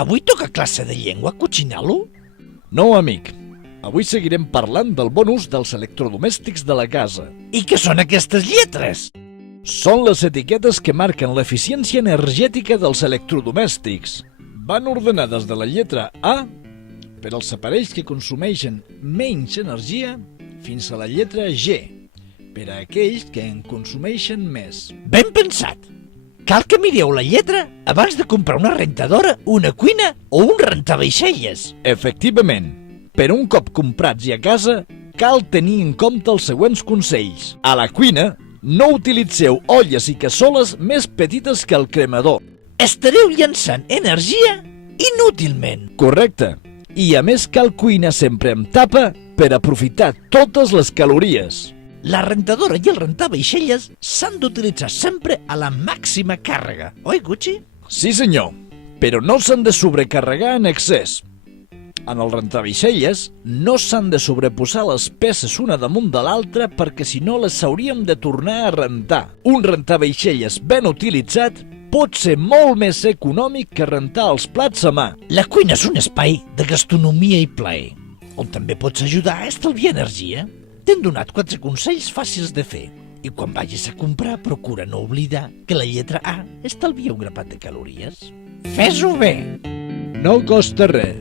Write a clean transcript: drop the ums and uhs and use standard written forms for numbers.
Avui toca classe de llengua, Cochinelo? No, amic. Avui seguirem parlant del bon ús dels electrodomèstics de la casa. I què són aquestes lletres? Són les etiquetes que marquen l'eficiència energètica dels electrodomèstics. Van ordenades de la lletra A per als aparells que consumeixen menys energia fins a la lletra G, per a aquells que en consumeixen més. Ben pensat! Cal que mireu la lletra abans de comprar una rentadora, una cuina o un rentavaixelles. Efectivament, per un cop comprats i a casa, cal tenir en compte els següents consells. A la cuina, no utilitzeu olles i cassoles més petites que el cremador. Estareu llançant energia inútilment. Correcte. I a més cal cuinar sempre amb tapa per aprofitar totes les calories. La rentadora i el rentavaixelles s'han d'utilitzar sempre a la màxima càrrega, oi, Gucci? Sí, senyor, però no s'han de sobrecarregar en excés. En el rentavaixelles no s'han de sobreposar les peces una damunt de l'altra perquè si no les hauríem de tornar a rentar. Un rentavaixelles ben utilitzat pot ser molt més econòmic que rentar els plats a mà. La cuina és un espai de gastronomia i plaer, on també pots ajudar a estalviar energia. T'hem donat 4 consells fàcils de fer. I quan vagis a comprar, procura no oblidar que la lletra A estalvia un grapat de calories. Fes-ho bé! No costa res.